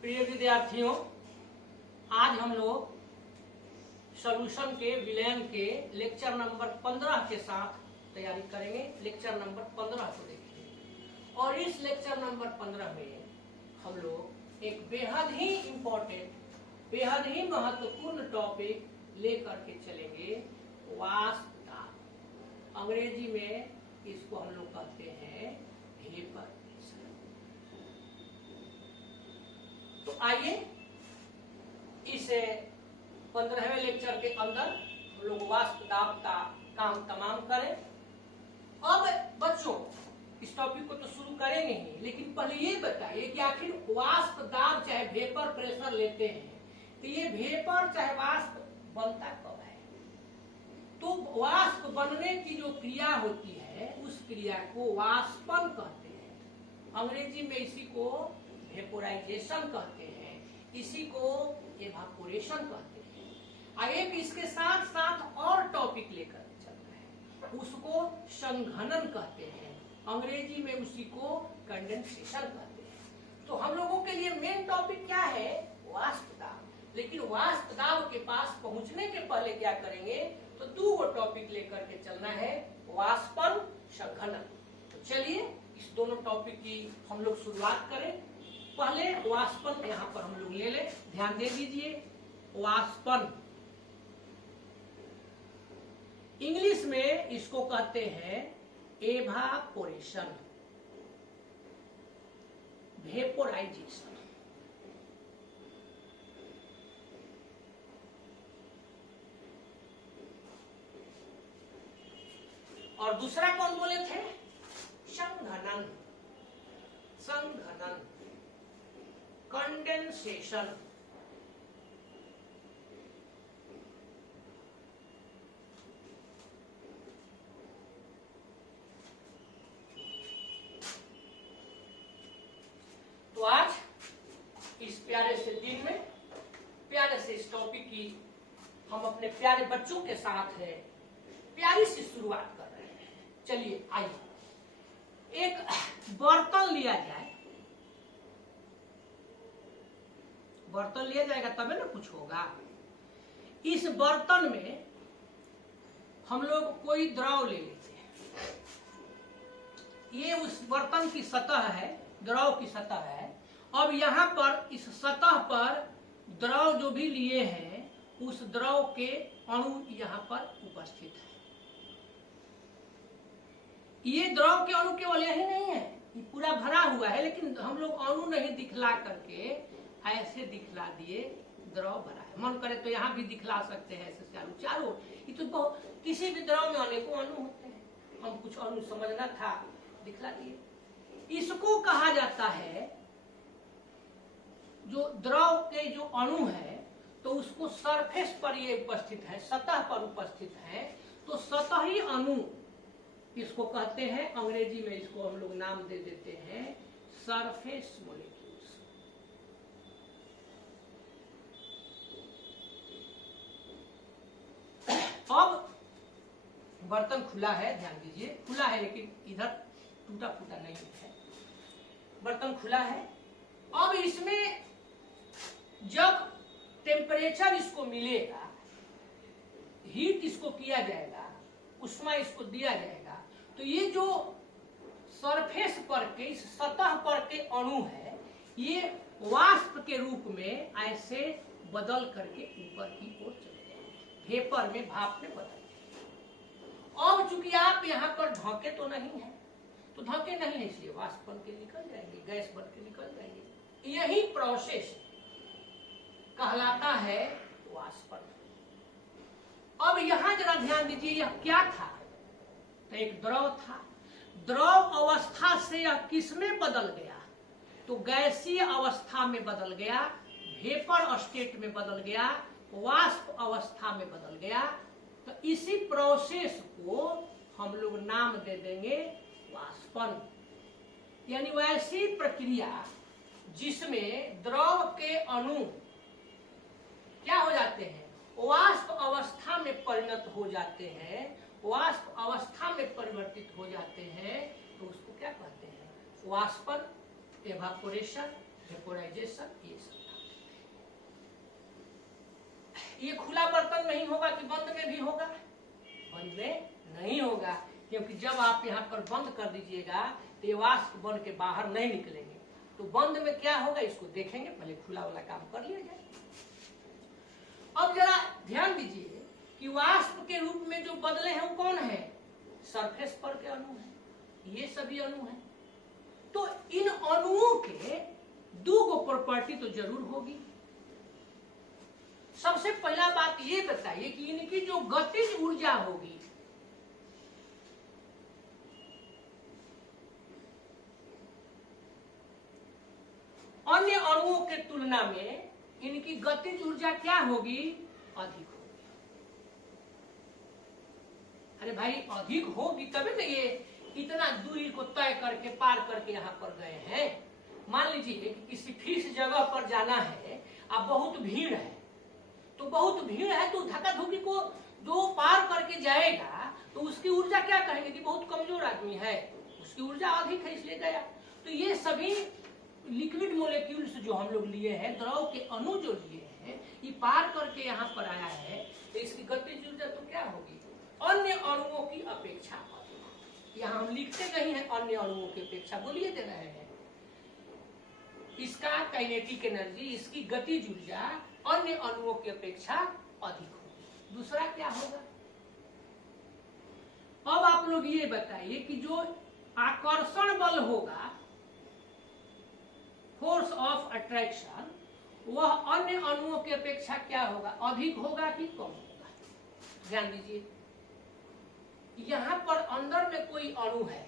प्रिय विद्यार्थियों, आज हम लोग सॉल्यूशन के विलयन के लेक्चर नंबर 15 के साथ तैयारी करेंगे। लेक्चर नंबर 15 को देखेंगे और इस लेक्चर नंबर 15 में हम लोग एक बेहद ही इम्पोर्टेंट, बेहद ही महत्वपूर्ण टॉपिक लेकर के चलेंगे, वाष्पदाब। अंग्रेजी में इसको हम लोग कहते हैं वेपर। तो आइए इस 15वें लेक्चर के अंदर हम लोग वाष्पदाब का काम तमाम करें। अब बच्चों, इस टॉपिक को तो शुरू करेंगे ही, लेकिन पहले ये बताइए कि आखिर वाष्पदाब चाहे वेपर प्रेशर लेते हैं तो ये वेपर चाहे वाष्प बनता कब है? तो वाष्प बनने की जो क्रिया होती है उस क्रिया को वाष्पन कहते हैं। अंग्रेजी में इसी को वेपोराइजेशन कहते हैं, इसी को एवापोरेशन कहते हैं। एक इसके साथ साथ और टॉपिक लेकर चलना है, उसको संघनन कहते हैं। अंग्रेजी में उसी को कंडेंसेशन कहते हैं। तो हम लोगों के लिए मेन टॉपिक क्या है? वाष्पदाब। लेकिन वाष्पदाब के पास पहुंचने के पहले क्या करेंगे? तो दो टॉपिक लेकर के चलना है, वाष्पन, संघनन। तो चलिए इस दोनों टॉपिक की हम लोग शुरुआत करें। पहले वाष्पन यहाँ पर हम लोग ले लें, ध्यान दे दीजिए। वाष्पन इंग्लिश में इसको कहते हैं एवापोरेशन, वेपोराइजेशन। और दूसरा कौन बोले थे? संघनन, संघनन, कंडेंसेशन। तो आज इस प्यारे से दिन में, प्यारे से इस टॉपिक की हम अपने प्यारे बच्चों के साथ है प्यारी सी शुरुआत कर रहे हैं। चलिए आइए एक बर्तन लिया जाए। बर्तन लिया जाएगा तभी ना कुछ होगा। इस बर्तन में हम लोग कोई द्रव ले लेते हैं। ये उस बर्तन की सतह है, द्रव की सतह है। अब यहाँ पर इस सतह पर द्रव जो भी लिए हैं उस द्रव के अणु यहाँ पर उपस्थित है। ये द्रव के अणु केवल यही नहीं है, ये पूरा भरा हुआ है, लेकिन हम लोग अणु नहीं दिखला करके ऐसे दिखला दिए द्रव भरा है। मन करे तो यहाँ भी दिखला सकते हैं ऐसे चारों चारों। ये तो बहुत, किसी भी द्रव में अनेकों अणु होते हैं, हम कुछ अणु समझना था दिखला दिए। इसको कहा जाता है, जो द्रव के जो अणु है तो उसको सरफेस पर ये उपस्थित है, सतह पर उपस्थित है। तो सतही अणु इसको कहते हैं। अंग्रेजी में इसको हम लोग नाम दे देते हैं सरफेस मॉलिक्यूल्स। अब बर्तन खुला है, ध्यान दीजिए, खुला है लेकिन इधर टूटा फूटा नहीं है। बर्तन खुला है। अब इसमें जब टेम्परेचर इसको मिलेगा, हीट इसको किया जाएगा, उष्मा इसको दिया जाएगा, तो ये जो सरफेस पर के, इस सतह पर के अणु है, ये वाष्प के रूप में ऐसे बदल करके ऊपर की ओर चले जाएंगे, वेपर में, भाप में बदल जाएंगे। अब चूंकि आप यहाँ पर ढके तो नहीं है, तो ढके नहीं है इसलिए वाष्प बन के निकल जाएंगे, गैस बन के निकल जाएंगे। यही प्रोसेस कहलाता है वाष्पन। अब यहां जरा ध्यान दीजिए, यह क्या था? तो एक द्रव था। द्रव अवस्था से यह किस में बदल गया? तो गैसीय अवस्था में बदल गया, वेपर स्टेट में बदल गया, वाष्प अवस्था में बदल गया। तो इसी प्रोसेस को हम लोग नाम दे देंगे वाष्पन। यानी वैसी प्रक्रिया जिसमें द्रव के अणु क्या हो जाते हैं? वाष्प अवस्था में परिणत हो जाते हैं, वाष्प अवस्था में परिवर्तित हो जाते हैं। तो उसको क्या कहते हैं? वाष्पन, एवापोरेशन, वेपोराइजेशन, ये सब। ये खुला बर्तन में ही होगा कि बंद में भी होगा? बंद में नहीं होगा, क्योंकि जब आप यहाँ पर बंद कर दीजिएगा तो ये वाष्प बन के बाहर नहीं निकलेंगे। तो बंद में क्या होगा इसको देखेंगे, पहले खुला वाला काम कर लिया जाए। अब जरा ध्यान दीजिए कि वाष्प के रूप में जो बदले हैं वो कौन है? सरफेस पर के अणु हैं, ये सभी अणु हैं। तो इन अणुओं के दो गो प्रॉपर्टी तो जरूर होगी। सबसे पहला बात ये बताइए कि इनकी जो गतिज ऊर्जा होगी, अन्य अणुओं के तुलना में इनकी गतिज ऊर्जा क्या होगी? अधिक होगी। अरे भाई अधिक होगी तभी ना ये इतना दूरी को तय करके पार करके यहाँ पर गए हैं। मान लीजिए कि किसी फिक्स जगह पर जाना है, अब बहुत भीड़ है, तो बहुत भीड़ है तो धक्का धुक्की को जो पार करके जाएगा तो उसकी ऊर्जा क्या कहेंगे कि बहुत कमजोर आदमी है, उसकी ऊर्जा अधिक है इसलिए गया। तो ये सभी लिक्विड मोलेक्यूल्स जो हम लोग लिए हैं, द्रव के अणु जो लिए हैं, ये पार करके यहाँ पर आया है, तो इसकी गतिज ऊर्जा तो क्या होगी? अन्य अणुओं की अपेक्षा अधिक। यहाँ हम लिखते नहीं है अन्य अणुओं की अपेक्षा, बोलिए दे रहे हैं। इसका काइनेटिक एनर्जी, इसकी गतिज ऊर्जा अन्य अणुओं की अपेक्षा अधिक होगी। दूसरा क्या होगा? अब आप लोग ये बताइए कि जो आकर्षण बल होगा, फोर्स ऑफ अट्रैक्शन, वह अन्य अणुओं की अपेक्षा क्या होगा? अधिक होगा कि कम होगा? ध्यान दीजिए, यहां पर अंदर में कोई अणु है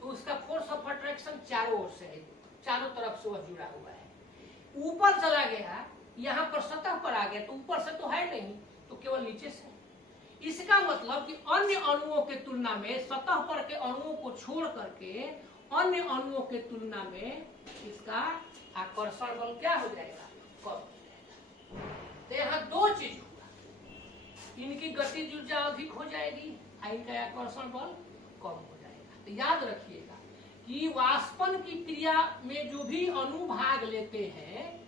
तो उसका फोर्स ऑफ अट्रैक्शन चारों ओर से है, चारों तरफ से वह जुड़ा हुआ है। ऊपर चला गया, यहाँ पर सतह पर आ गया तो ऊपर से तो है नहीं, तो केवल नीचे से। इसका मतलब कि अन्य अणुओं के तुलना में, सतह पर के अणुओं को छोड़ करके अन्य अणुओं के तुलना में इसका आकर्षण बल क्या हो जाएगा? कम हो जाएगा। तो यहाँ दो चीज होगा, इनकी गतिज ऊर्जा अधिक हो जाएगी, इनका आकर्षण बल कम हो जाएगा। तो याद रखिएगा कि वाष्पन की क्रिया में जो भी अणु भाग लेते हैं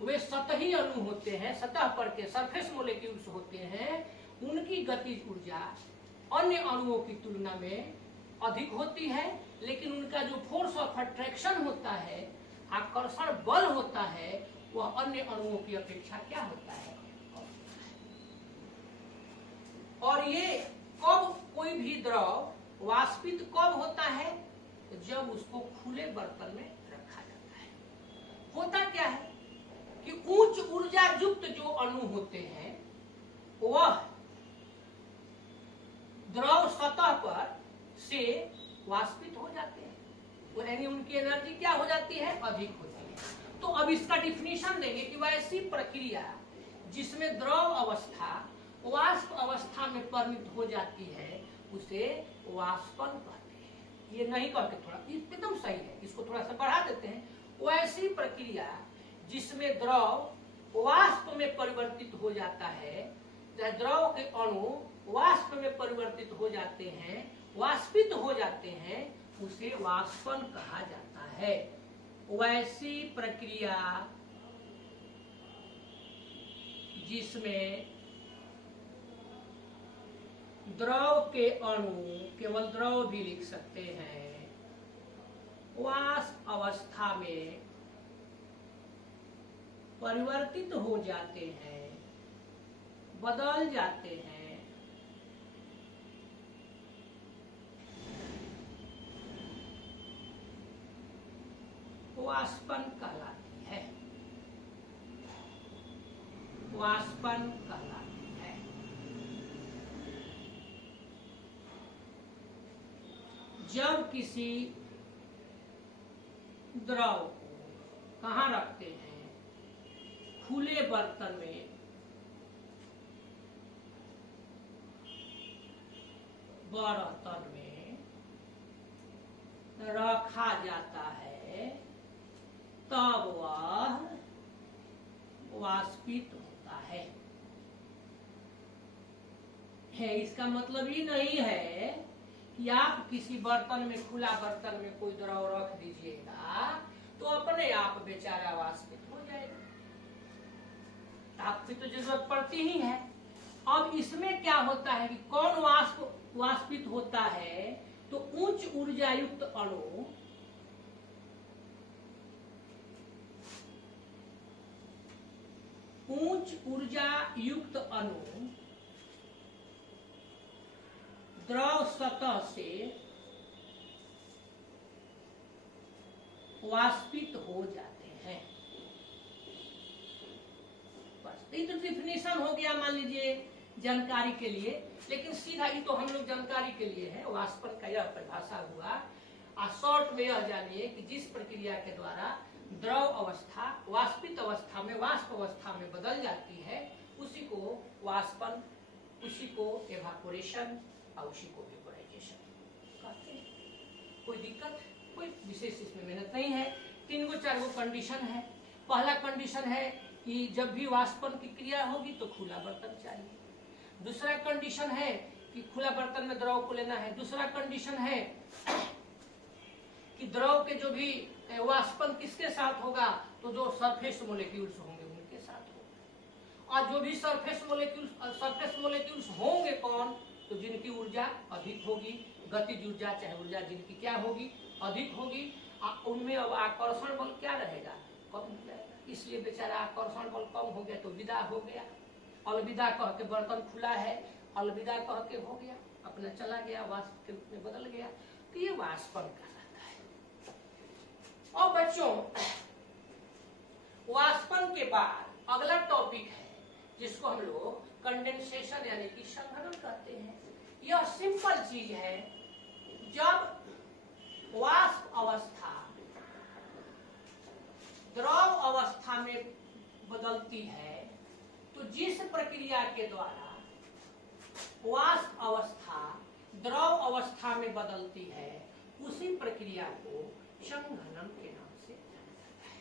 वे सतही अणु होते हैं, सतह पर के सरफेस मोलेक्यूल्स होते हैं। उनकी गतिज ऊर्जा अन्य अणुओं की तुलना में अधिक होती है, लेकिन उनका जो फोर्स ऑफ अट्रैक्शन होता है, आकर्षण बल होता है, वह अन्य अणुओं की अपेक्षा क्या होता है? और ये कब कोई भी द्रव वाष्पित कब होता है? जब उसको खुले बर्तन में रखा जाता है। होता क्या है कि उच्च ऊर्जा युक्त जो अणु होते हैं वह द्रव सतह पर से वाष्पित हो जाते हैं, तो यानी उनकी एनर्जी क्या हो जाती है? अधिक होती है। तो अब इसका डिफिनीशन देंगे कि वह ऐसी प्रक्रिया जिसमें द्रव अवस्था वाष्प अवस्था में परिणत हो जाती है उसे वाष्पन कहते हैं। ये नहीं कहते, थोड़ा एकदम सही है, इसको थोड़ा सा बढ़ा देते हैं। वो ऐसी प्रक्रिया जिसमें द्रव वाष्प में परिवर्तित हो जाता है, द्रव के अणु वाष्प में परिवर्तित हो जाते हैं, वाष्पित हो जाते हैं, उसे वाष्पन कहा जाता है। वैसी प्रक्रिया जिसमें द्रव के अणु, केवल द्रव भी लिख सकते हैं, वाष्प अवस्था में परिवर्तित हो जाते हैं, बदल जाते हैं, वाष्पन कहलाती है। वाष्पन कहलाती है। जब किसी द्रव को कहाँ रखते हैं? खुले बर्तन में, बर्तन में रखा जाता है, तब वह वाष्पित होता है। इसका मतलब ये नहीं है कि आप किसी बर्तन में, खुला बर्तन में कोई द्रव रख दीजिएगा तो अपने आप बेचारा वाष्पित हो जाएगा। ताप की तो जरूरत पड़ती ही है। अब इसमें क्या होता है कि कौन वाष्पित होता है, तो उच्च ऊर्जा युक्त अणु द्रव सतह से वाष्पित हो जाते हैं। बस ये तो डिफिनेशन हो गया, मान लीजिए जानकारी के लिए, लेकिन सीधा ये तो हम लोग जानकारी के लिए है, वाष्पन का यह परिभाषा हुआ। शॉर्ट में यह जानिए कि जिस प्रक्रिया के द्वारा द्रव अवस्था वाष्पित अवस्था में वाष्प अवस्था में बदल जाती है, उसी को वाष्पन, उसी को एवापोरेशन और उसी को वेपोराइजेशन कहते हैं। कोई दिक्कत, कोई विशेष इसमें मेहनत नहीं है। 3 गो 4 गो कंडीशन है। पहला कंडीशन है कि जब भी वाष्पन की क्रिया होगी तो खुला बर्तन चाहिए। दूसरा कंडीशन है कि खुला बर्तन में द्रव को लेना है। दूसरा कंडीशन है कि द्रव के जो भी वाष्पन किसके साथ होगा, तो जो सरफेस मोलेक्यूल्स होंगे उनके साथ होगा। और जो भी सरफेस मोलेक्यूल्स होंगे कौन, तो जिनकी ऊर्जा अधिक होगी, गतिज ऊर्जा चाहे ऊर्जा जिनकी क्या होगी, अधिक होगी, उनमें अब आकर्षण बल क्या रहेगा, कम हो जाएगा। इसलिए बेचारा आकर्षण बल कम हो गया तो विदा हो गया। अलविदा कह के बर्तन खुला है, अलविदा कह के हो गया, अपना चला गया, वाष्प के रूप में बदल गया। तो ये वाष्पन कहलाता है। और बच्चों, वाष्पन के बाद अगला टॉपिक है जिसको हम लोग कंडेंसेशन यानी कि संघनन कहते हैं। यह सिंपल चीज है। जब वाष्प अवस्था द्रव अवस्था में बदलती है, तो जिस प्रक्रिया के द्वारा वाष्प अवस्था द्रव अवस्था में बदलती है, उसी प्रक्रिया को संघनन के नाम से जाना जाता है।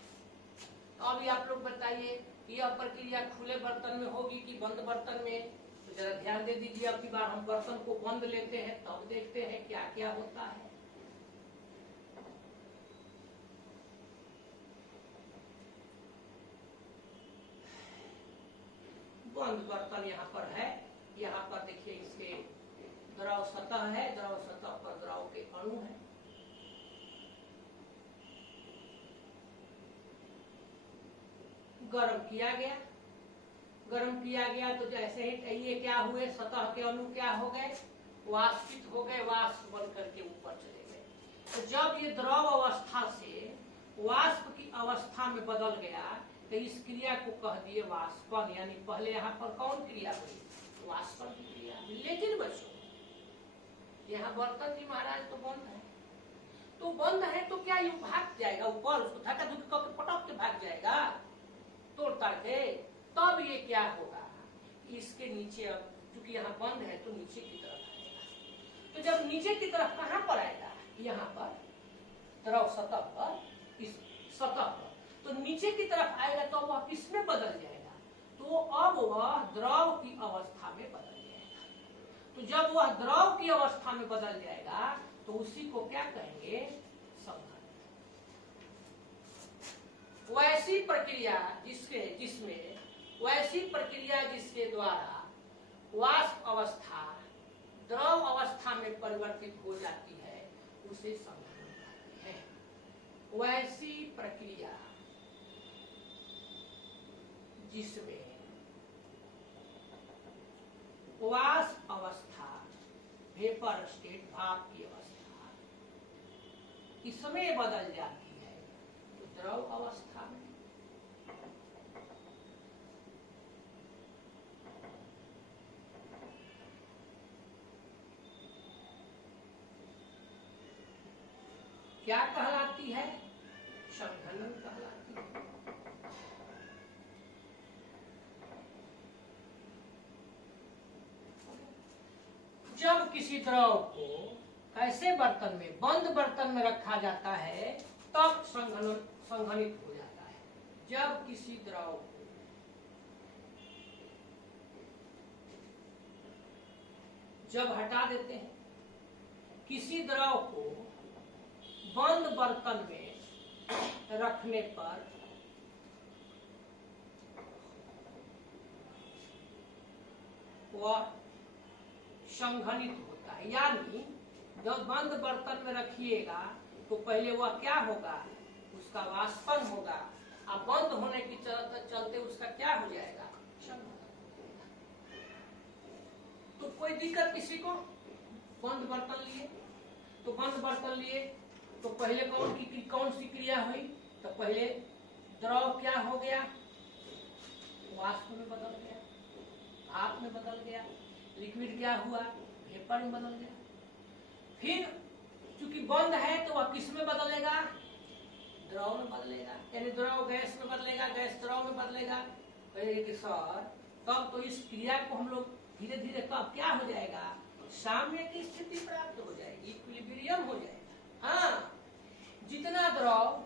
तो अभी आप लोग बताइए, यह प्रक्रिया खुले बर्तन में होगी कि बंद बर्तन में? तो जरा ध्यान दे दीजिए। अब की बार हम बर्तन को बंद लेते हैं, तब देखते हैं क्या क्या होता है। बंद बर्तन यहाँ पर है। यहाँ पर देखिए, इसके द्रव सतह है, द्रव सतह पर द्रव के अणु है। गर्म किया गया, गर्म किया गया तो जैसे ही ये क्या हुए, सतह के अणु क्या हो गए, वाष्पित हो गए, वाष्प बन करके ऊपर चले गए। तो जब ये द्रव अवस्था से वाष्प की अवस्था में बदल गया, तो इस क्रिया को कह दिए वाष्पन। यानी पहले यहाँ पर कौन क्रिया हुई, वाष्पन की क्रिया। लेकिन बच्चों, यहाँ बर्तन जी महाराज तो बंद है, तो बंद है तो क्या ये भाग जाएगा ऊपर, उसको धक्का धुक्की करके पटक के भाग जाएगा तोड़ ताड़ के? तब ये क्या होगा, इसके नीचे, अब चूंकि यहाँ बंद है तो नीचे की तरफ आएगा। तो जब नीचे की तरफ कहाँ पर आएगा, यहाँ पर द्रव सतह पर, इस सतह पर, तो नीचे की तरफ आएगा तो वह किसमें बदल जाएगा, तो अब वह द्रव की अवस्था में बदल जाएगा। तो जब वह द्रव की अवस्था में बदल जाएगा तो उसी को क्या कहेंगे, संघनन। वैसी प्रक्रिया जिसके द्वारा वाष्प अवस्था द्रव अवस्था में परिवर्तित हो जाती है, उसे संघनन कहते हैं। वैसी प्रक्रिया जिसमें वाष्प अवस्था, वेपर स्टेट, भाप की अवस्था, इसमें बदल जाती है, तो द्रव अवस्था में। क्या कहलाती है, संघनन कहलाती है। जब किसी द्रव को ऐसे बर्तन में, बंद बर्तन में रखा जाता है, तब संघनित हो जाता है। जब किसी द्रव को जब हटा देते हैं, किसी द्रव को बंद बर्तन में रखने पर वह संघनित होता है। यानी जब बंद बर्तन में रखिएगा तो पहले वह क्या होगा, उसका वाष्पन होगा, अब बंद होने के चलते उसका क्या हो जाएगा, संघनन। तो कोई दिक्कत किसी को, बंद बर्तन लिए तो बंद बर्तन लिए तो पहले कौन सी क्रिया हुई, तो पहले द्रव क्या हो गया, वाष्प में बदल गया, भाप में बदल गया, लिक्विड क्या हुआ, वेपर में बदल गया। फिर चूंकि बंद है तो वह किस में बदलेगा, द्रव में बदलेगा, यानी द्रव गैस में बदलेगा, गैस द्रव में बदलेगा। कहेंगे कि सर तब तो इस क्रिया को हम लोग धीरे धीरे कब क्या हो जाएगा, साम्य की स्थिति प्राप्त हो जाएगी, इक्विलिब्रियम हो जाएगा। हाँ, जितना द्रव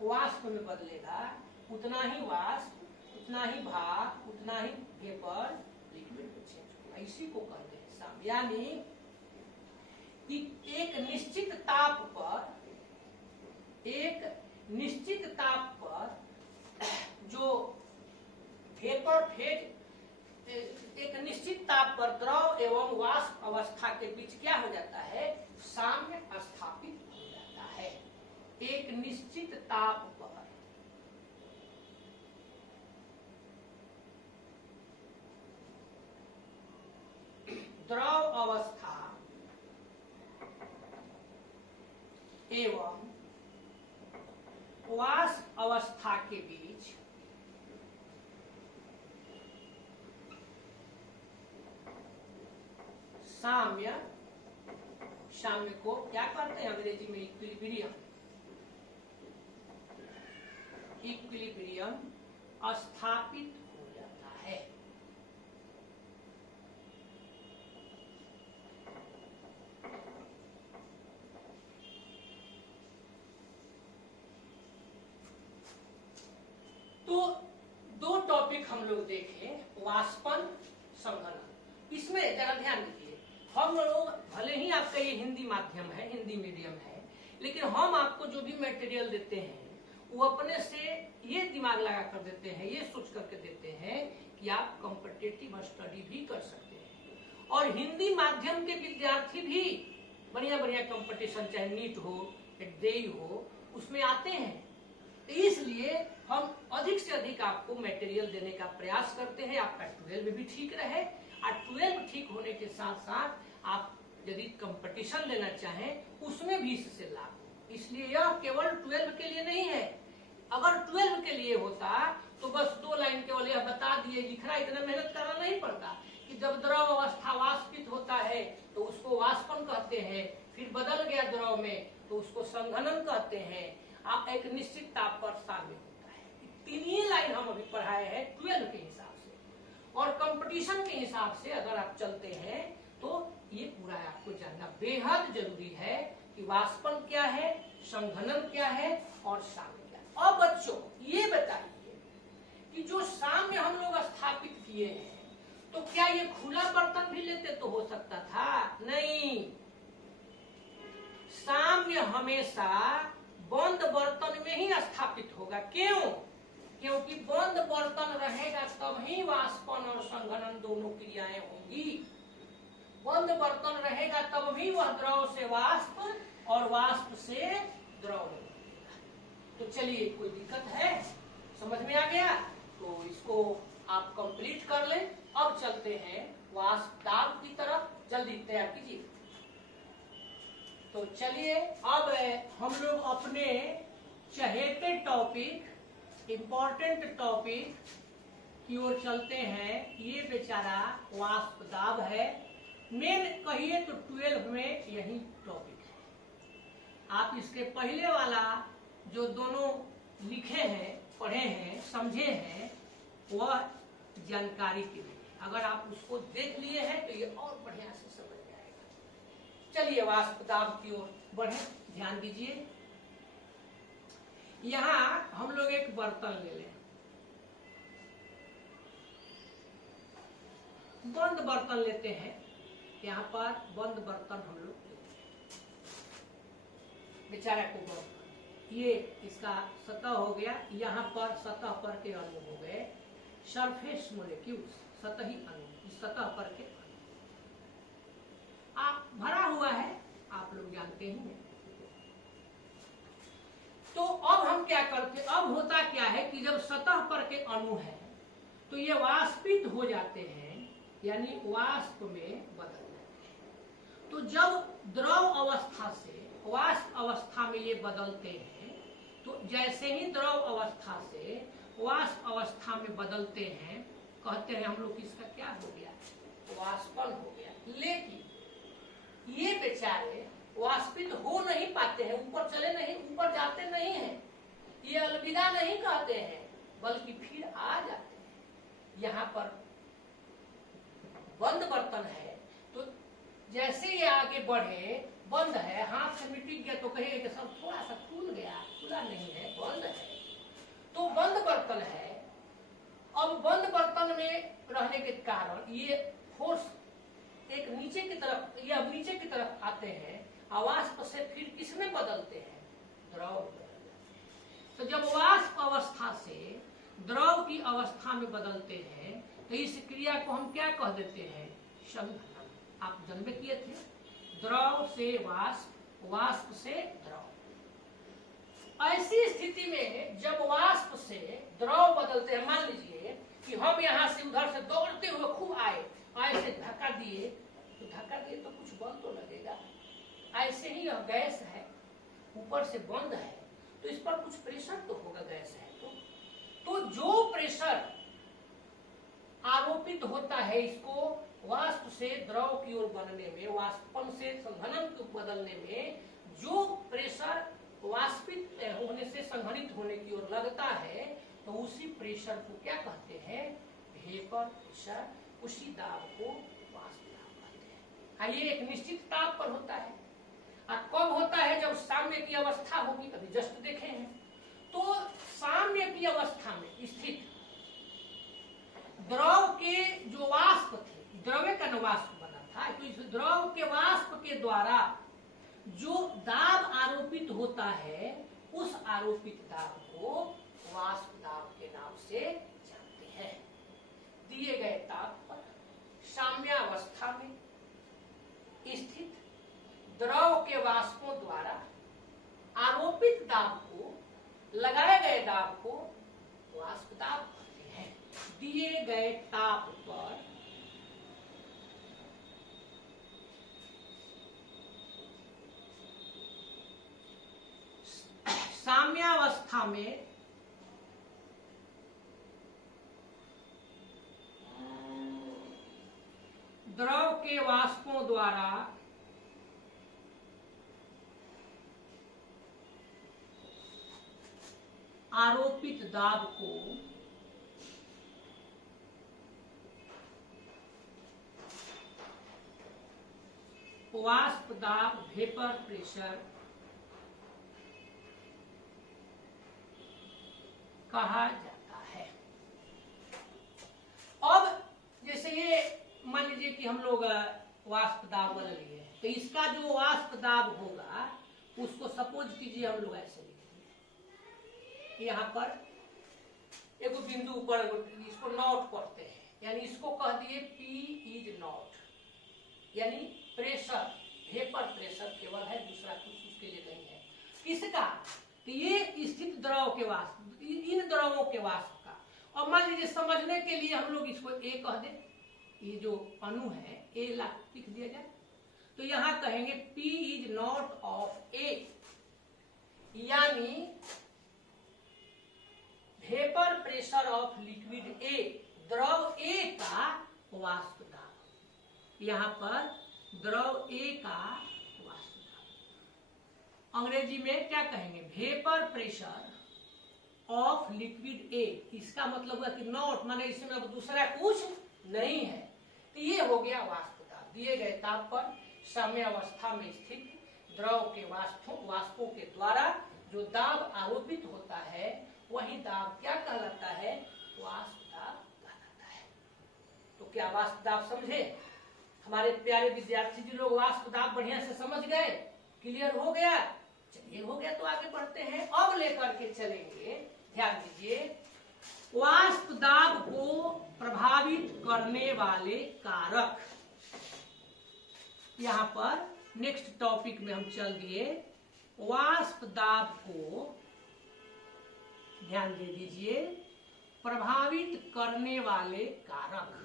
वाष्प में बदलेगा उतना ही वाष्प, उतना ही भाप, उतना ही वेपर लिक्विड में चेंज होगा। इसी को कहते हैं साम्य। यानी कि एक निश्चित ताप पर जो वेपर फेज, एक निश्चित ताप पर द्रव एवं वाष्प अवस्था के बीच क्या हो जाता है, साम्य स्थापित हो जाता है। एक निश्चित ताप पर द्रव अवस्था एवं वाष्प अवस्था के बीच साम्य को क्या कहते हैं अंग्रेजी में, इक्विलिब्रियम स्थापित हो जाता है। तो दो टॉपिक हम लोग देखे, वाष्पन, संघनन। इसमें जरा ध्यान दीजिए, हम लोग भले ही आपका ये हिंदी माध्यम है, हिंदी मीडियम है, लेकिन हम आपको जो भी मटेरियल देते हैं वो अपने से ये दिमाग लगा कर देते हैं, ये सोच करके देते हैं कि आप कॉम्पिटिटिव स्टडी भी कर सकते हैं। और हिंदी माध्यम के विद्यार्थी भी बढ़िया बढ़िया कंपटीशन, चाहे नीट हो, जेईई हो, उसमें आते हैं। तो इसलिए हम अधिक से अधिक आपको मटेरियल देने का प्रयास करते हैं, आपका 12 भी ठीक रहे, और 12 ठीक होने के साथ साथ आप यदि कंपटीशन देना चाहें उसमें भी इससे लाभ हो। इसलिए यह केवल 12 के लिए नहीं है। अगर 12 के लिए होता तो बस 2 लाइन केवल यह बता दिए, लिखना इतना मेहनत करना नहीं पड़ता कि जब द्रव अवस्था वाष्पित होता है तो उसको वाष्पन कहते हैं, फिर बदल गया द्रव में तो उसको संघनन कहते हैं, आप एक निश्चित ताप पर साम्य होता है। 3 ही लाइन हम अभी पढ़ाए हैं 12 के हिसाब से। और कंपटीशन के हिसाब से अगर आप चलते हैं तो ये पूरा आपको जानना बेहद जरूरी है कि वाष्पन क्या है, संघनन क्या है और साम्य क्या है। अब बच्चों ये बताइए कि जो साम्य हम लोग स्थापित किए हैं तो क्या ये खुला बर्तन भी लेते तो हो सकता था? नहीं, साम्य हमेशा बंद बर्तन में ही स्थापित होगा। क्यों? क्योंकि बंद बर्तन रहेगा तब ही वाष्पन और संघनन दोनों क्रियाएं होंगी। बंद बर्तन रहेगा तब भी वह द्रव से वाष्प और वाष्प से द्रव बनेगा। तो चलिए, कोई दिक्कत है? समझ में आ गया? तो इसको आप कंप्लीट कर लें। अब चलते हैं वाष्प दाब की तरफ, जल्दी तैयार कीजिए। तो चलिए अब हम लोग अपने चहेते टॉपिक, इम्पोर्टेंट टॉपिक की ओर चलते हैं। ये बेचारा वाष्प दाब है, मेन कहिए तो 12 में यही टॉपिक है। आप इसके पहले वाला जो दोनों लिखे हैं, पढ़े हैं, समझे हैं, वह जानकारी के लिए, अगर आप उसको देख लिए हैं तो ये और बढ़िया से समझ में आएगा। चलिए वाष्प दाब की ओर बढ़े, ध्यान दीजिए। यहाँ हम लोग एक बर्तन ले लें, बंद बर्तन लेते हैं। यहाँ पर बंद बर्तन हम लोग लेते हैं, बेचारा को बंद, ये इसका सतह हो गया, यहाँ पर सतह पर के अणु हो गए सरफेस मोलिक्यूल्स, सतही अणु, इस सतह पर के अणु भरा हुआ है, आप लोग जानते ही हैं। तो अब हम क्या करते, अब होता क्या है कि जब सतह पर के अणु है तो ये वाष्पित हो जाते हैं, यानी वाष्प में बदल जाते हैं। तो जब द्रव अवस्था से वाष्प अवस्था में ये बदलते हैं, तो जैसे ही द्रव अवस्था से वाष्प अवस्था में बदलते हैं, कहते हैं हम लोग इसका क्या हो गया, वाष्पन हो गया। लेकिन ये बेचारे वाष्पित हो नहीं पाते हैं, ऊपर चले नहीं, ऊपर जाते नहीं हैं, ये अलविदा नहीं कहते हैं, बल्कि फिर आ जाते हैं। यहाँ पर बंद बर्तन है, तो जैसे ये आगे बढ़े, बंद है, हाथ से मिट्टी गया तो कहेगा कि सब थोड़ा सा खुल गया, खुला नहीं है, बंद है। तो बंद बर्तन है। अब बंद बर्तन में रहने के कारण ये फोर्स एक नीचे की तरफ, या नीचे की तरफ आते हैं, वाष्प से फिर किसमें बदलते हैं, द्रव। तो जब वाष्प अवस्था से द्रव की अवस्था में बदलते हैं, तो इस क्रिया को हम क्या कह देते हैं, संघनन। आप जन्म किए थे, द्रव से वाष्प, वाष्प से द्रव। ऐसी स्थिति में जब वाष्प से द्रव बदलते हैं, मान लीजिए कि हम यहाँ से उधर से दौड़ते हुए खूब आए, ऐसे धक्का दिए, तो कुछ बल तो लगेगा। ऐसे ही यह गैस है, ऊपर से बंद है, तो इस पर कुछ प्रेशर तो होगा, गैस है तो जो प्रेशर आरोपित होता है इसको वाष्प से द्रव की ओर बनने में, वाष्पन से संघनन को बदलने में, जो प्रेशर वाष्पित होने से संघनित होने की ओर लगता है, तो उसी प्रेशर को क्या कहते हैं, वेपर प्रेशर। उसी दाब को वाष्प दाब कहते हैं। ये एक निश्चित ताप पर होता है। कब होता है, जब साम्य की अवस्था होगी, अभी जस्ट देखे हैं। तो साम्य की अवस्था में स्थित द्रव के जो वाष्प थे, द्रव्य का वाष्प बना था, तो इस द्रव के वाष्प के द्वारा जो दाब आरोपित होता है, उस आरोपित दाब को वाष्प दाब के नाम से जानते हैं। दिए गए ताप पर साम्यावस्था में स्थित द्रव के वाष्पों द्वारा आरोपित दाब को, लगाए गए दाब को वाष्प दाब कहते हैं। दिए गए ताप पर साम्यावस्था में द्रव के वाष्पों द्वारा आरोपित दाब को वाष्प दाब, वेपर प्रेशर कहा जाता है। अब जैसे ये मान लीजिए कि हम लोग वाष्प दाब बदल लिए, तो इसका जो वाष्प दाब होगा उसको सपोज कीजिए हम लोग ऐसे लिखेंगे, यहाँ पर एक बिंदु ऊपर, इसको नॉट पढ़ते हैं, यानी इसको कह दिए P इज नॉट, यानी प्रेशर, वेपर प्रेशर केवल है, दूसरा कुछ उसके लिए नहीं है। किसका, तो ये स्थित द्रव के वाष्प, इन द्रवों के वाष्प का। और मान लीजिए समझने के लिए हम लोग इसको A कह दें, ये जो अणु है A लिख दिया जाए, तो यहां कहेंगे P is not of A, यानी vapour pressure of liquid A, द्रव A का वाष्प दाब। यहां पर द्रव A का वाष्प दाब अंग्रेजी में क्या कहेंगे, vapour pressure of liquid A। इसका मतलब है कि नॉट माने इसमें अब दूसरा कुछ नहीं है, तो ये हो गया वाष्प दाब। दिए गए ताप पर साम्य अवस्था में स्थित द्रव के वाष्पों के द्वारा जो दाब आरोपित होता है, वही दाब क्या कहलाता है, वाष्प दाब कहलाता है। तो क्या वाष्प दाब समझे हमारे प्यारे विद्यार्थी जी लोग? वाष्प दाब बढ़िया से समझ गए, क्लियर हो गया? चलिए हो गया, तो आगे बढ़ते हैं। अब लेकर के चलेंगे, ध्यान दीजिए, वाष्प दाब को प्रभावित करने वाले कारक। यहां पर नेक्स्ट टॉपिक में हम चल दिए, वाष्प दाब को, ध्यान दे दीजिए, प्रभावित करने वाले कारक।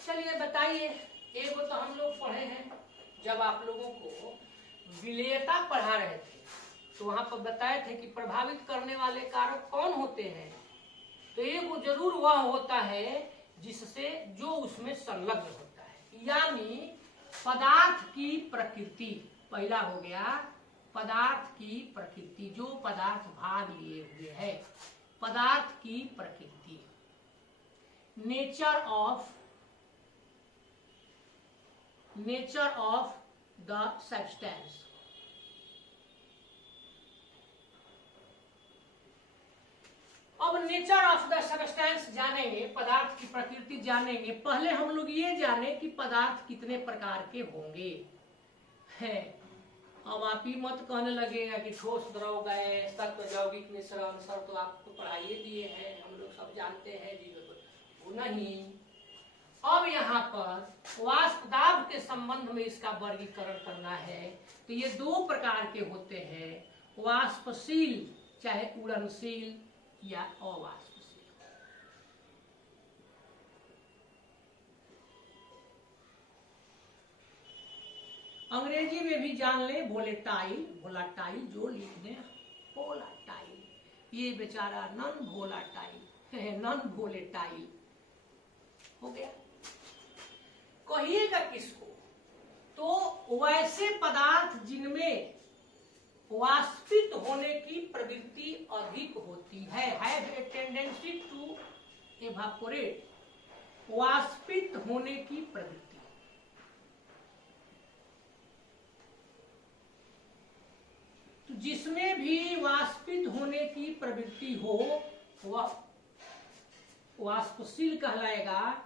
चलिए बताइए, एक तो हम लोग पढ़े हैं, जब आप लोगों को विलेयता पढ़ा रहे थे तो वहां पर बताए थे कि प्रभावित करने वाले कारक कौन होते हैं। तो एक जरूर वह होता है जिससे जो उसमें संलग्न होता है, यानी पदार्थ की प्रकृति। पहला हो गया पदार्थ की प्रकृति, जो पदार्थ भाग लिए हुए है, पदार्थ की प्रकृति, नेचर ऑफ द सब्सटेंस। अब नेचर ऑफ द सब्सटेंस जानेंगे, पदार्थ की प्रकृति जानेंगे। पहले हम लोग ये जाने कि पदार्थ कितने प्रकार के होंगे हैं। अब आप ही मत कहने लगेगा कि ठोस, द्रव, गैस, तत्व, यौगिक, मिश्रण, सब तो आपको पढ़ाइए दिए हैं, हम लोग सब जानते हैं जी। वो नहीं, अब यहाँ पर वाष्प दाब के संबंध में इसका वर्गीकरण करना है। तो ये दो प्रकार के होते हैं, वाष्पशील चाहे उड़नशील या अवाष्पशील। अंग्रेजी में भी जान ले, वोलाटाइल, जो लिखने वोलाटाइल, ये बेचारा नॉन वोलाटाइल है, नॉन वोलेटाइल हो गया। कहिएगा किसको? तो वैसे पदार्थ जिनमें वाष्पित होने की प्रवृत्ति अधिक होती है, have a tendency to evaporate, वाष्पित होने की प्रवृत्ति। तो जिसमें भी वाष्पित होने की प्रवृत्ति हो वह वाष्पशील कहलाएगा।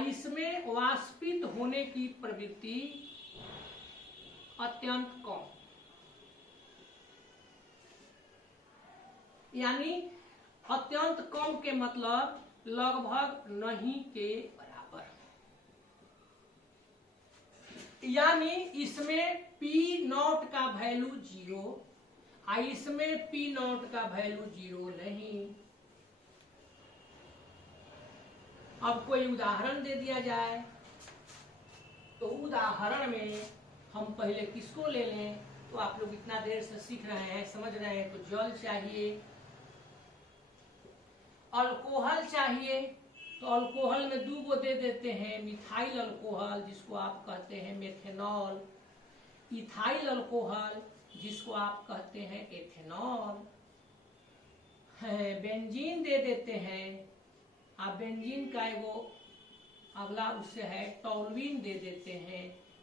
इसमें वाष्पित होने की प्रवृत्ति अत्यंत कम, यानी अत्यंत कम के मतलब लगभग नहीं के बराबर, यानी इसमें P0 का वैल्यू 0, इसमें P0 का वैल्यू 0 नहीं। अब कोई उदाहरण दे दिया जाए, तो उदाहरण में हम पहले किसको ले लें? तो आप लोग इतना देर से सीख रहे हैं, समझ रहे हैं, तो जल चाहिए, अल्कोहल चाहिए। तो अल्कोहल में दो गो दे देते हैं, मिथाइल अल्कोहल जिसको आप कहते हैं मेथेनॉल, इथाइल अल्कोहल जिसको आप कहते हैं एथेनॉल, बेंजीन दे देते हैं। आप बेंजीन का एगो अगला उससे है टॉल्यूइन दे देते हैं।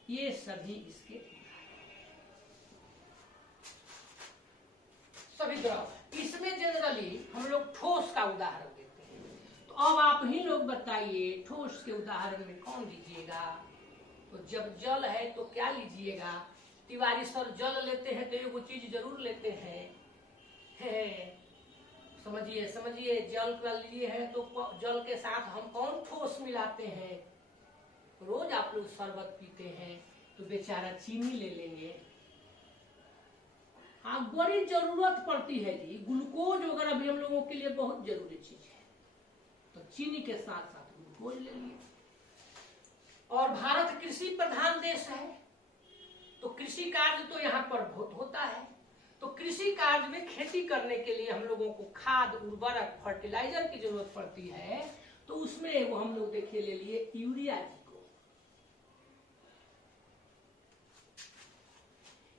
ये सभी इसके सभी द्रव। इसमें जनरली हम लोग ठोस का उदाहरण देते हैं। तो अब आप ही लोग बताइए, ठोस के उदाहरण में कौन लीजिएगा? तो जब जल है तो क्या लीजिएगा? तिवारी सर जल लेते हैं तो एगो चीज जरूर लेते हैं, समझिए समझिए, जल का लिए है तो जल के साथ हम कौन ठोस मिलाते हैं? रोज आप लोग शरबत पीते हैं तो बेचारा चीनी ले लेंगे। हाँ, बड़ी जरूरत पड़ती है जी, ग्लूकोज वगैरह भी हम लोगों के लिए बहुत जरूरी चीज है, तो चीनी के साथ साथ ग्लूकोज ले लिए। और भारत कृषि प्रधान देश है, तो कृषि कार्य तो यहाँ पर बहुत होता है। तो कृषि कार्य में खेती करने के लिए हम लोगों को खाद, उर्वरक, फर्टिलाइजर की जरूरत पड़ती है। तो उसमें वो हम लोग देखिए ले लिए यूरिया जी को।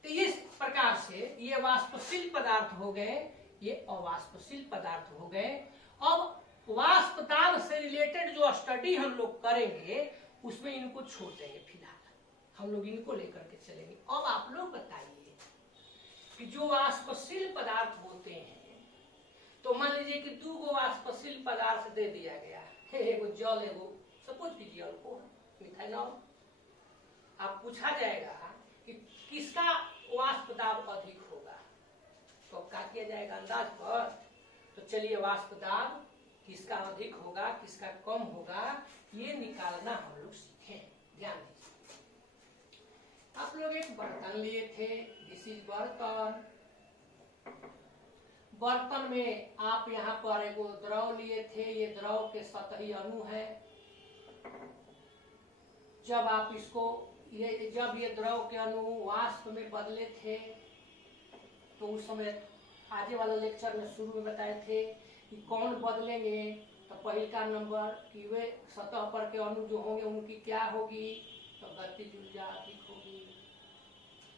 तो इस प्रकार से ये वाष्पशील पदार्थ हो गए, ये अवाष्पशील पदार्थ हो गए। अब वाष्प दाब से रिलेटेड जो स्टडी हम लोग करेंगे उसमें इनको छोड़ देंगे, फिलहाल हम लोग इनको लेकर के चलेंगे। अब आप लोग बताइए कि जो वाष्पशील पदार्थ होते हैं तो मान लीजिए कि 2 गो वाष्पशील पदार्थ दे दिया गया, एगो जल, एगो सपोज कीजिए अल्कोहल, मिथेनॉल। अब पूछा जाएगा कि किसका वाष्प दाब अधिक होगा, तो क्या किया जाएगा अंदाज पर। तो चलिए वाष्प दाब किसका अधिक होगा, किसका कम होगा, ये निकालना हम लोग सीखें। ध्यान दीजिए, आप लोग एक बर्तन लिए थे, दिस इज बर्तन। बर्तन में आप यहाँ पर एगो द्रव लिए थे, ये द्रव के सतही अणु है। जब आप इसको जब ये द्रव के अणु वाष्प में बदले थे, तो उस समय आगे वाला लेक्चर में शुरू में बताए थे कि कौन बदलेंगे। तो पहला नंबर कि वे सतह पर के अणु जो होंगे उनकी क्या होगी, तो गतिज ऊर्जा अधिक होगी।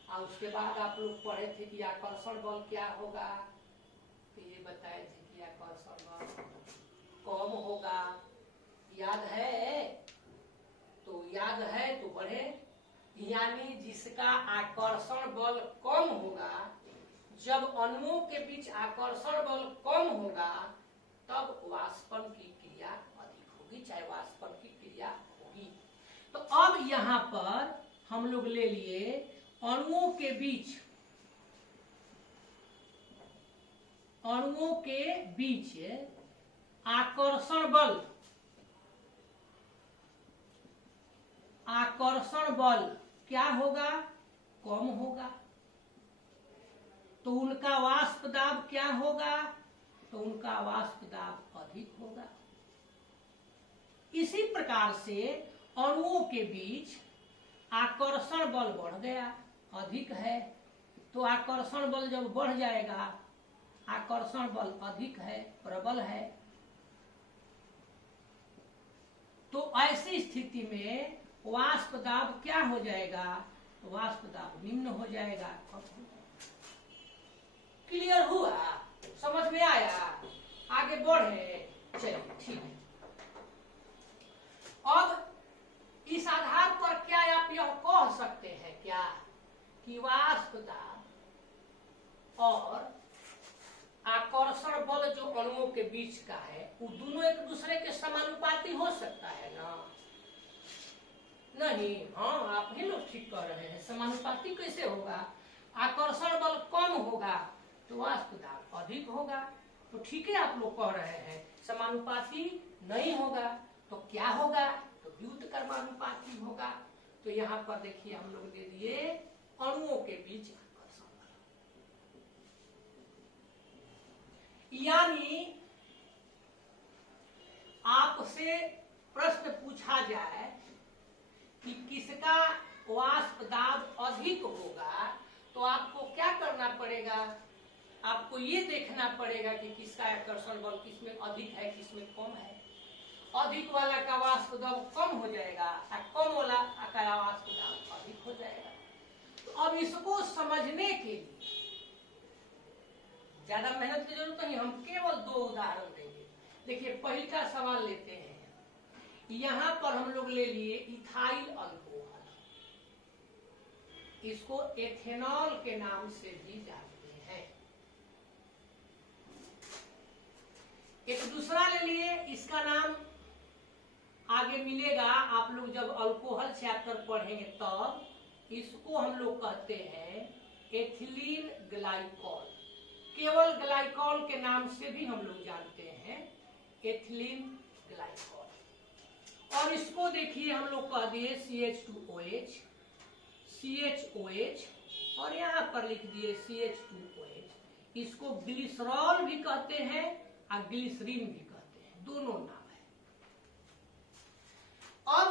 और उसके बाद आप लोग पढ़े थे कि आकर्षण बल क्या होगा, तो ये बताए थे कि आकर्षण बल कम होगा। याद है? तो याद है तो बढ़े, यानी जिसका आकर्षण बल कम होगा, जब अणुओं के बीच आकर्षण बल कम होगा तब वाष्पन की क्रिया अधिक होगी, चाहे वाष्पन की क्रिया होगी। तो अब यहाँ पर हम लोग ले लिए अणुओं के बीच आकर्षण बल क्या होगा, कम होगा। तो उनका वाष्प दाब क्या होगा, तो उनका वाष्प दाब अधिक होगा। इसी प्रकार से अणुओं के बीच आकर्षण बल बढ़ गया, अधिक है। तो आकर्षण बल जब बढ़ जाएगा, आकर्षण बल अधिक है, प्रबल है, तो ऐसी स्थिति में वाष्प दाब क्या हो जाएगा, तो वाष्प दाब निम्न हो जाएगा। क्लियर हुआ? समझ में आया? आगे बढ़े, चलिए ठीक है। अब इस आधार पर क्या आप यह कह सकते हैं क्या कि वाष्प दाब और आकर्षण बल जो अणुओं के बीच का है, वो दोनों एक दूसरे के समानुपाती हो सकता है ना? नहीं, हाँ आप ही लोग ठीक कह रहे हैं। समानुपाती कैसे होगा? आकर्षण बल कम होगा तो वाष्प दाब अधिक होगा। तो ठीक है, आप लोग कह रहे हैं समानुपाती नहीं होगा तो क्या होगा, तो व्युत्क्रमानुपाती होगा। तो यहाँ पर देखिए हम लोग दे दिए अणुओं के बीच आकर्षण बल, यानी आपसे प्रश्न पूछा जाए कि किसका वाष्प दाब अधिक होगा, तो आपको क्या करना पड़ेगा, आपको ये देखना पड़ेगा कि किसका आकर्षण बल किसमें अधिक है, किसमें कम है। अधिक वाला का वाष्प दाब कम हो जाएगा और कम वाला का वाष्प दाब अधिक हो जाएगा। तो अब इसको समझने के लिए ज्यादा मेहनत की जरूरत नहीं, हम केवल 2 उदाहरण देंगे। देखिए पहला सवाल लेते हैं, यहाँ पर हम लोग ले लिए इथाइल अल्कोहल, इसको एथेनॉल के नाम से भी जानते हैं। एक दूसरा ले लिए, इसका नाम आगे मिलेगा, आप लोग जब अल्कोहल चैप्टर पढ़ेंगे तब। इसको हम लोग कहते हैं एथिलीन ग्लाइकॉल, केवल ग्लाइकॉल के नाम से भी हम लोग जानते हैं, एथिलीन ग्लाइकॉल। और इसको देखिए हम लोग कह दिए CH2OH, CHOH, और यहाँ पर लिख दिए CH2OH। इसको ग्लिसरॉल भी कहते हैं और ग्लिसरीन भी कहते हैं, दोनों नाम है। अब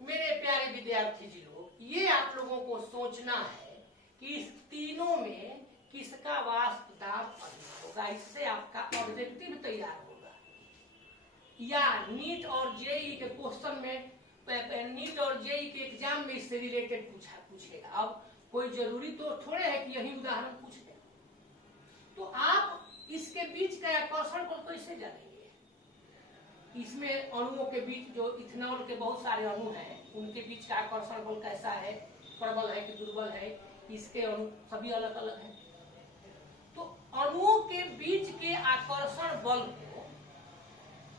मेरे प्यारे विद्यार्थी जी लोग, ये आप लोगों को सोचना है कि इस तीनों में किसका वाष्प दाब अधिक होगा। इससे आपका ऑब्जेक्टिव तैयार होगा, या नीट और जेई के क्वेश्चन में, नीट और जेई के एग्जाम में इससे रिलेटेड पूछेगा। अब कोई जरूरी तो थोड़े है कि यही उदाहरण पूछ ले। तो आप इसके बीच का आकर्षण को कैसे जानेंगे? इसमें अणुओं के बीच जो इथेनॉल के बहुत सारे अणु हैं, उनके बीच का आकर्षण बल कैसा है, प्रबल है कि दुर्बल है, इसके अणु सभी अलग अलग हैं। तो अणुओं के बीच के आकर्षण बल को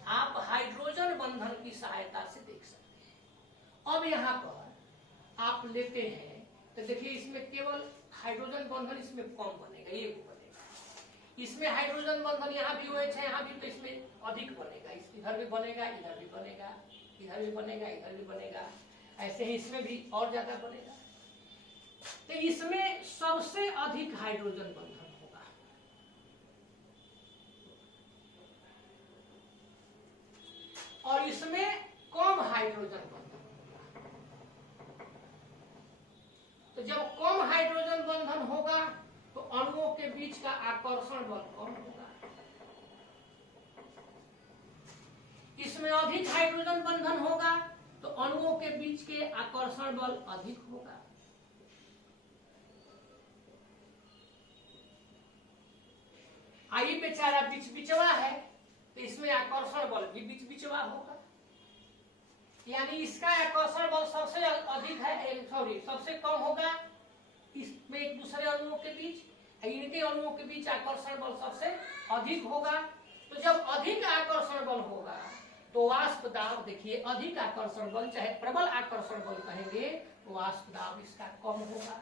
आप हाइड्रोजन बंधन की सहायता से देख सकते हैं। अब यहाँ पर आप लेते हैं तो देखिए इसमें केवल हाइड्रोजन बंधन इसमें कम बनेगा, ये बनेगा। इसमें हाइड्रोजन बंधन यहाँ भी OH है, यहाँ भी, तो इसमें अधिक बनेगा। इधर भी बनेगा, इधर भी बनेगा, इधर भी बनेगा, इधर भी बनेगा, ऐसे ही इसमें भी और ज्यादा बनेगा। तो इसमें सबसे अधिक हाइड्रोजन बंधन होगा। और इसमें कम हाइड्रोजन बंधन होगा। तो जब कम हाइड्रोजन बंधन होगा तो अणुओं के बीच का आकर्षण बल कम होगा। इसमें अधिक हाइड्रोजन बंधन होगा तो अणुओं के बीच के आकर्षण बल अधिक होगा। आई बेचारा बीच बिचवा है तो इसमें आकर्षण बल भी बीच बिचवा होगा। यानी इसका आकर्षण बल सबसे अधिक है, सॉरी सबसे कम होगा इसमें एक दूसरे अणुओं के बीच, इनके अणुओं के बीच आकर्षण बल सबसे अधिक होगा। तो जब अधिक आकर्षण बल होगा तो वाष्प दाब, देखिए अधिक आकर्षण बल चाहे प्रबल आकर्षण बल कहेंगे, तो वाष्प दाब इसका कम होगा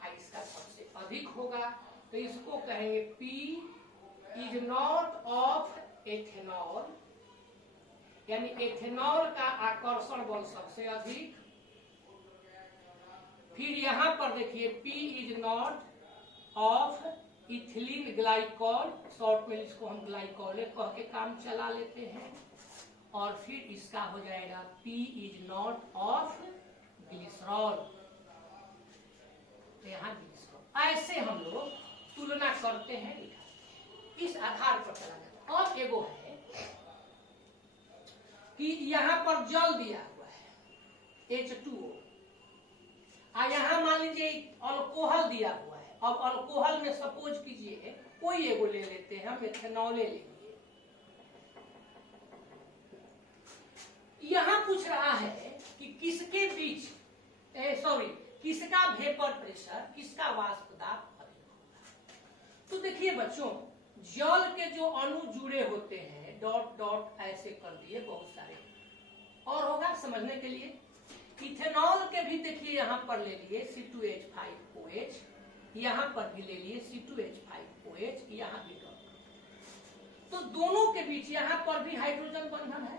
और इसका सबसे अधिक होगा। तो इसको कहेंगे P is not of ethanol, यानी एथेनॉल का आकर्षण बल सबसे अधिक। फिर यहां पर देखिए P is not of ethylene glycol, short में इसको हम ग्लाइकॉल कह के काम चला लेते हैं। और फिर इसका हो जाएगा P is not of glycerol, तो यहाँ ग्लिसरॉल। ऐसे हम लोग तुलना करते हैं, इस आधार पर चला जाता है। और एगो है कि यहाँ पर जल दिया हुआ है H2O, और यहाँ मान लीजिए अल्कोहल दिया हुआ है। अब अल्कोहल में सपोज कीजिए कोई एगो ले लेते हैं, हम एथेनॉले लेंगे। यहां पूछ रहा है कि किसके बीच, सॉरी किसका वेपर प्रेशर, किसका वाष्प दाब अधिक होगा। तो देखिए बच्चों, जल के जो अणु जुड़े होते हैं डॉट डॉट ऐसे कर दिए बहुत सारे, और होगा समझने के लिए। इथेनॉल के भी देखिए यहां पर ले लिए C2H5OH, यहां पर भी ले लिए C2H5OH, यहां भी डॉट। तो दोनों के बीच यहां पर भी हाइड्रोजन बंधन है,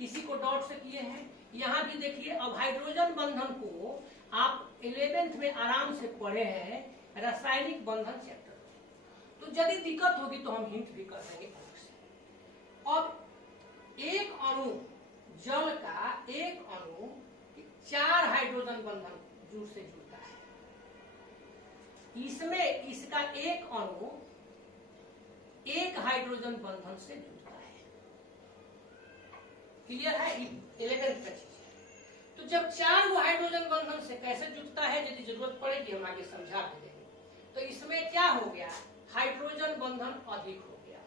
इसी को डॉट से किए हैं। यहां भी देखिए, अब हाइड्रोजन बंधन को आप 11th में आराम से पढ़े हैं रासायनिक बंधन चैप्टर, तो यदि दिक्कत होगी तो हम हिंट भी कर देंगे अलग से। अब एक अणु जल का, एक अणु 4 हाइड्रोजन बंधन जुड़ से जुड़ता है। इसमें इसका एक अणु 1 हाइड्रोजन बंधन से जुड़ता है। क्लियर है? 11th का चीज है। तो जब 4 वो हाइड्रोजन बंधन से कैसे जुड़ता है, यदि जरूरत पड़ेगी हम आगे समझा देंगे। तो इसमें क्या हो गया, हाइड्रोजन बंधन अधिक हो गया,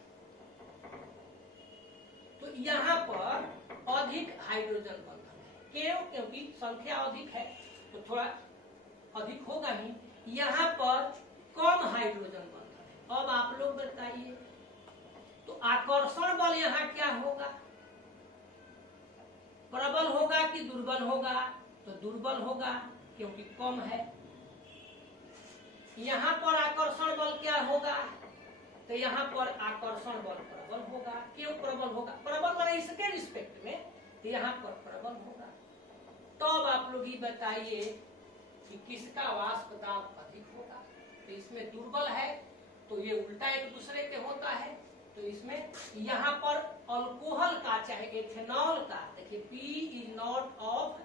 तो यहाँ पर अधिक हाइड्रोजन बंधन है। क्यों? क्योंकि संख्या अधिक है तो थोड़ा अधिक होगा ही। यहाँ पर कम हाइड्रोजन बंधन है। अब आप लोग बताइए, तो आकर्षण बल यहाँ क्या होगा, प्रबल होगा कि दुर्बल होगा? तो दुर्बल होगा क्योंकि कम है। यहाँ पर आकर्षण बल क्या होगा, तो यहाँ पर आकर्षण बल प्रबल होगा। क्यों प्रबल होगा? प्रबल बना इसके रिस्पेक्ट में, तो यहाँ पर प्रबल होगा। तो अब आप लोग ये बताइए कि किसका वाष्प दाब अधिक होगा। तो इसमें दुर्बल है तो ये उल्टा एक दूसरे के होता है। तो इसमें यहाँ पर अल्कोहल का चाहे एथेनॉल का, देखिए P इज नॉट ऑफ,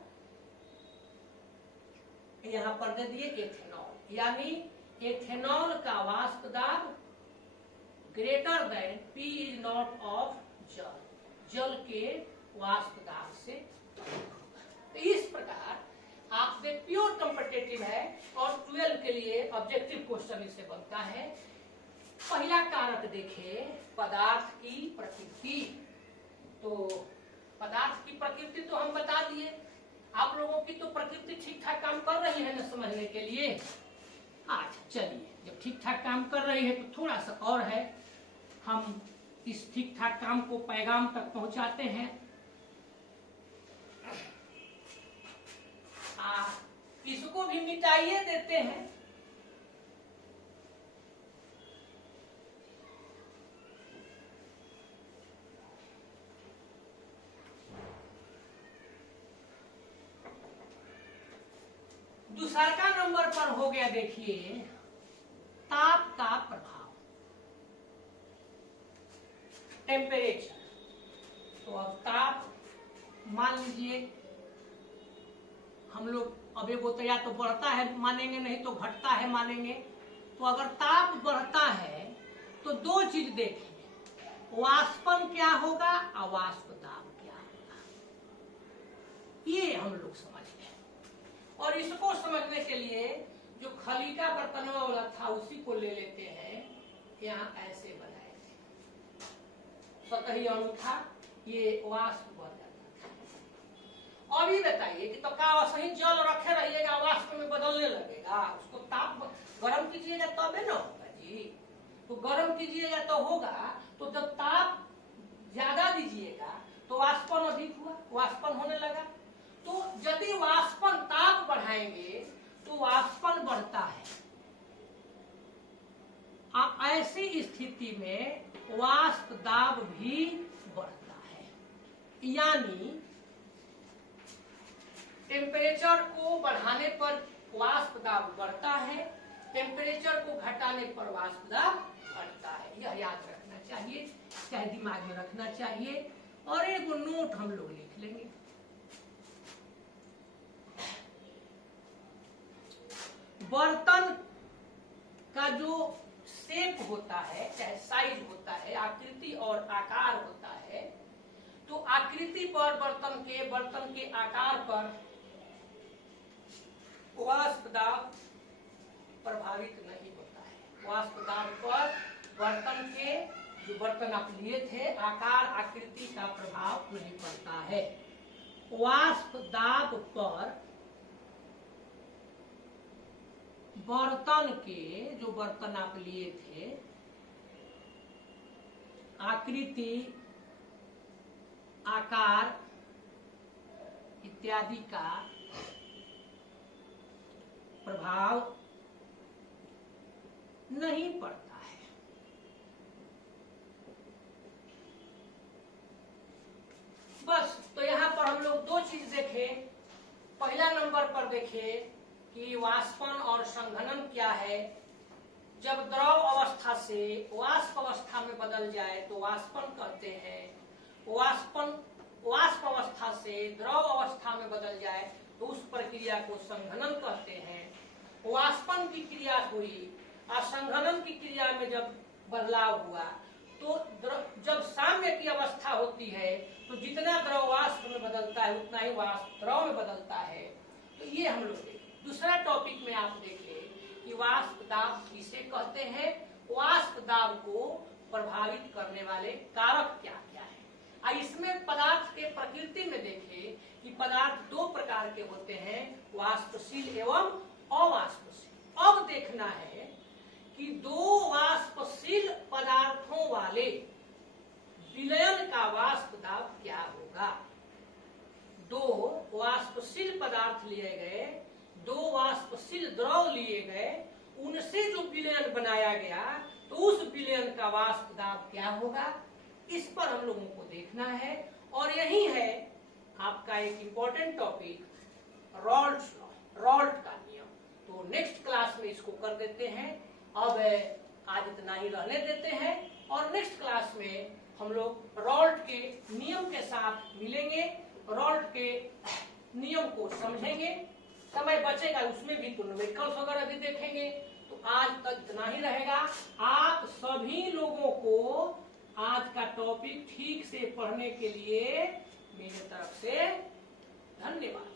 यहाँ पर दे दिए एथेनॉल, यानी एथेनॉल का वाष्प दाब greater than P is not of जल, जल के वाष्प दाब से। तो इस प्रकार आपसे प्योर कॉम्पिटिटिव है और 12 के लिए ऑब्जेक्टिव क्वेश्चन इससे बनता है। पहला कारक देखें, पदार्थ की प्रकृति। तो पदार्थ की प्रकृति तो हम बता दिए, आप लोगों की तो प्रकृति ठीक ठाक काम कर रही है ना समझने के लिए। अच्छा चलिए जब ठीक ठाक काम कर रही है तो थोड़ा सा और है, हम इस ठीक ठाक काम को पैगाम तक पहुंचाते हैं। इसको भी मिटाइए देते हैं। दूसरा का नंबर पर हो गया, देखिए ताप का प्रभाव, टेम्परेचर। तो अब ताप मान लीजिए हम लोग अब वो तो या तो बढ़ता है मानेंगे, नहीं तो घटता है मानेंगे। तो अगर ताप बढ़ता है तो दो चीज देखेंगे, वाष्पन क्या होगा और वाष्प दाब क्या होगा, ये हम लोग समझ गए। और इसको समझने के लिए जो खली का बर्तन वाला था उसी को ले लेते हैं। यहाँ ऐसे बनाए थे सतही अणु था, ये वाष्प बन जाता था। अभी बताइए कि तो क्या सही जल रखे रहिएगा वाष्प में बदलने लगेगा, उसको ताप गर्म कीजिएगा तबे ना होगा जी। तो गर्म कीजिएगा तो होगा, तो जब ताप ज्यादा दीजिएगा तो वाष्पन अधिक हुआ, वाष्पन होने लगा। तो यदि वाष्पन ताप बढ़ाएंगे तो वाष्पन बढ़ता है। ऐसी स्थिति में वाष्प दाब भी बढ़ता है, यानी टेम्परेचर को बढ़ाने पर वाष्प दाब बढ़ता है, टेम्परेचर को घटाने पर वाष्प दाब घटता है। यह याद रखना चाहिए, चाहे दिमाग में रखना चाहिए। और एक नोट हम लोग लिख लेंगे। बर्तन का जो शेप होता है, चाहे साइज होता है, आकृति और आकार होता है, तो आकृति पर बर्तन के आकार पर वाष्प दाब प्रभावित नहीं होता है। वाष्प दाब पर बर्तन के जो बर्तन आप लिए थे आकार आकृति का प्रभाव नहीं पड़ता है। वाष्प दाब पर बर्तन के जो बर्तन आप लिए थे आकृति आकार इत्यादि का प्रभाव नहीं पड़ता है। बस तो यहाँ पर हम लोग दो चीज देखे। पहला नंबर पर देखे कि वाष्पन और संघनन क्या है। जब द्रव अवस्था से वाष्प अवस्था में बदल जाए तो वाष्पन कहते हैं। वाष्प अवस्था से द्रव अवस्था में बदल जाए तो उस प्रक्रिया को संघनन कहते हैं। वाष्पन की क्रिया हुई और संघनन की क्रिया में जब बदलाव हुआ तो जब साम्य की अवस्था होती है तो जितना द्रव वाष्प में बदलता है उतना ही वाष्प द्रव में बदलता है। तो ये हम लोग देखें। दूसरा टॉपिक में आप देखें कि वाष्प दाब किसे कहते हैं, वाष्प दाब को प्रभावित करने वाले कारक क्या क्या है। इसमें पदार्थ के प्रकृति में देखें कि पदार्थ दो प्रकार के होते हैं, वाष्पशील एवं अवाष्पशील। अब देखना है कि दो वाष्पशील पदार्थों वाले विलयन का वाष्प दाब क्या होगा। दो वाष्पशील पदार्थ लिए गए, दो वाष्पशील द्रव लिए गए, उनसे जो विलयन बनाया गया तो उस विलयन का वाष्प दाब क्या होगा, इस पर हम लोगों को देखना है। और यही है आपका एक इंपॉर्टेंट टॉपिक, रॉल्ट्स लॉ, रॉल्ट का नियम। तो नेक्स्ट क्लास में इसको कर देते हैं। अब आज इतना ही रहने देते हैं और नेक्स्ट क्लास में हम लोग रॉल्ट के नियम के साथ मिलेंगे, रॉल्ट के नियम को समझेंगे। समय बचेगा उसमें भी कन्वेक्शन वगैरह भी देखेंगे। तो आज तक इतना ही रहेगा। आप सभी लोगों को आज का टॉपिक ठीक से पढ़ने के लिए मेरे तरफ से धन्यवाद।